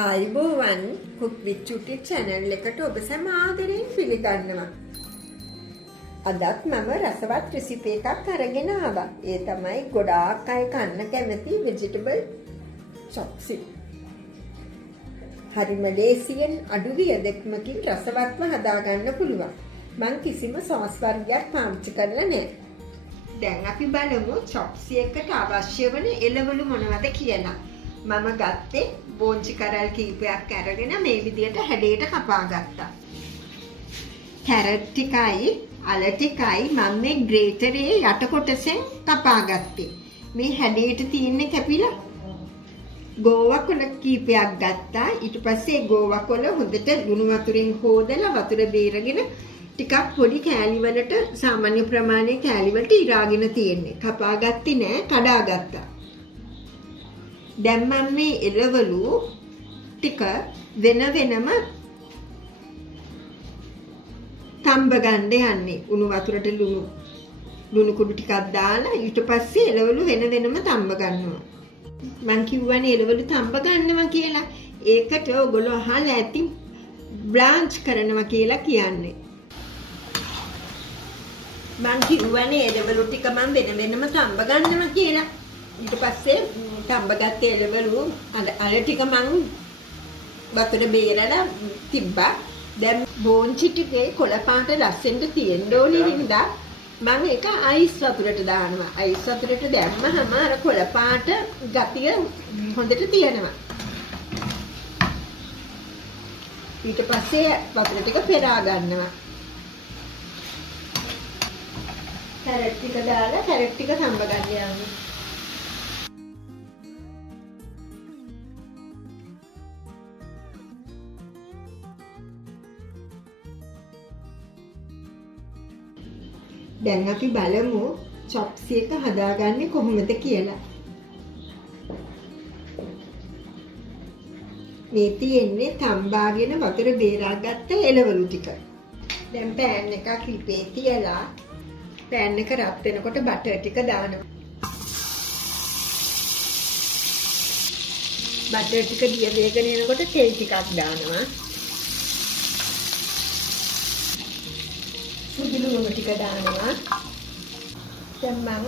ආයුබෝවන් cook විත් චුටි channel එකට ඔබ සැම ආදරයෙන් පිළිගන්නවා. අදත් මම රසවත් රෙසිපි එකක් අරගෙන ආවා. ඒ තමයි ගොඩාක් අය කන්න කැමති vegetable chopsi. හරිම ලේසියෙන් අඩු වියදමකින් රසවත්ව හදාගන්න පුළුවන්. මම කිසිම සෝස් වර්ගයක් පාවිච්චි කරලා නැහැ. දැන් අපි බලමු chopsi එකට අවශ්‍ය වන එළවලු මොනවද කියලා. මම ගත්තේ බෝංචි කරල් කීපයක් අරගෙන මේ විදිහට හැඩයට කපා ගත්තා. කැරට් ටිකයි අල ටිකයි මම මේ ග්‍රේටරේ යට කොටසෙන් කපා ගත්තේ. මේ හැඩයට තියෙන්නේ කැපිලා. ගෝවකොළ කීපයක් ගත්තා. ඊට පස්සේ ගෝවකොළ හොඳට ලුණු වතුරෙන් හොදලා වතුර බේරගෙන ටිකක් පොඩි කෑලි වලට සාමාන්‍ය ප්‍රමාණයේ කෑලි වලට ඉරාගෙන තියෙන්නේ. කපා ගත්තේ නෑ, කඩා ගත්තා. දැන් මම මේ එළවලු ටික වෙන වෙනම තඹ ගන්න යන්නේ. උණු වතුරට ලුණු කුඩු ටිකක් දාලා ඊට පස්සේ එළවලු වෙන වෙනම තඹ ගන්නවා. මං කිව්වනේ එළවලු තඹ ගන්නවා කියලා. ඒකට ඔයගොල්ලෝ අහලා ඇති බ්ලාන්ච් කරනවා කියලා කියන්නේ. මං කිව්වනේ එළවලු ටික මම වෙන වෙනම තඹ ගන්නවා කියලා. ඊට පස්සේ තඹගත්තේ එළවලු අර ටික මං වතුර බේරලා තිබ්බා. දැන් බෝංචි ටිකේ කොළ පාට ලස්සනට තියෙන්න ඕනේ හින්දා මම ඒක අයිස් වතුරට දානවා. අයිස් වතුරට දැම්මහම අර කොළ පාට ගතිය හොඳට තියෙනවා. ඊට පස්සේ වතුර ටික පෙරා ගන්නවා. කැරට් ටික දාලා කැරට් ටික තඹ ගන්න යනවා. දැන් අපි බලමු chopsi එක හදාගන්නේ කොහොමද කියලා. මේ තියෙන්නේ තම්බාගෙන වතුර බේරාගත්ත එළවලු ටික. දැන් පෑන් එකක් ලිපේ තියලා පෑන් එක රත් වෙනකොට බටර් ටික දානවා. බටර් ටික දිය වේගන එනකොට තෙල් ටිකක් දානවා. සුදුලුණු ටික දානවා. දැන් මම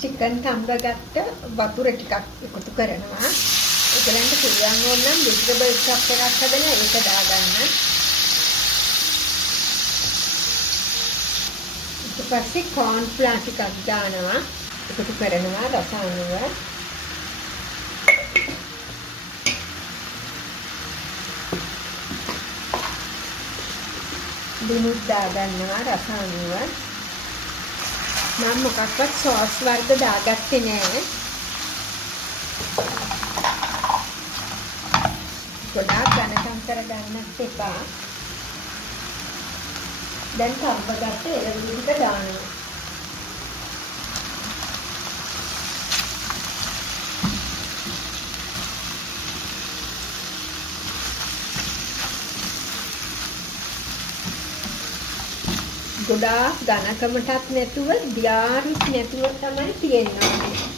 චිකන් තඹගත්ත වතුර ටිකක් එකතු කරනවා. ඒකලන්ට පුළුවන් වුණනම් vegetable chop එකක් හදලා ඒක දාගන්න. ඊට පස්සේ corn flour ටිකක් දානවා. එකතු කරනවා රස අනුව. ලුණුත් දාගන්නවා රස අනුව. මම මොකක්වත් සෝස් වර්ග දාගත්තේ නෑ. ගොඩාක් ඝනකම් කරගන්නත් එපා. දැන් තඹගත්ත එළවලු ටික දානවා. ගොඩාක් ඝනකමටත් නැතුව දියාරුත් නැතුව තමයි තියෙන්නේ.